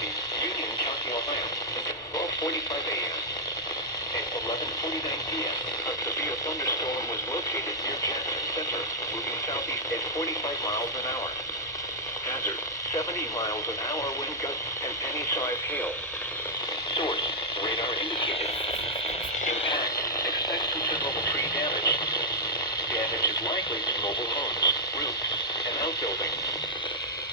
Southeast Union County, Ohio, until 12:45 a.m. At 11:49 p.m., a severe thunderstorm was located near Jackson Center, moving southeast at 45 miles an hour. Hazard, 70 miles an hour wind gusts and penny-sized hail. Source, radar indicated. Impact, expect considerable tree damage. Damage is likely to mobile homes, roofs, and outbuildings.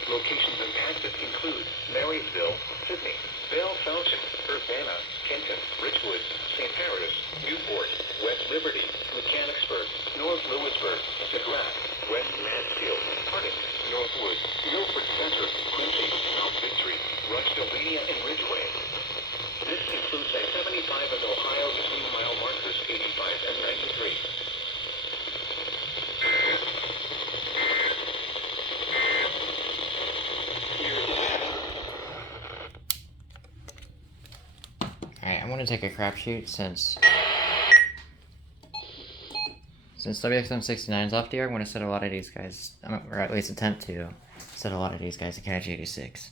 Locations impacted include Marysville, Sydney, Belle Fountain, Urbana, Kenton, Richwood, St. Paris, Newport, West Liberty, Mechanicsburg, North Lewisburg, DeGrasse, West Mansfield, Harding, Northwood, Milford Center, Quincy, Mount Victory, Rushville, and Ridgeway. This includes I-75 in Ohio between mile markers 85 and 93. Alright, I'm gonna take a crapshoot since WXM69 is off the air. I'm gonna set a lot of these guys, or at least attempt to set a lot of these guys in KIG86.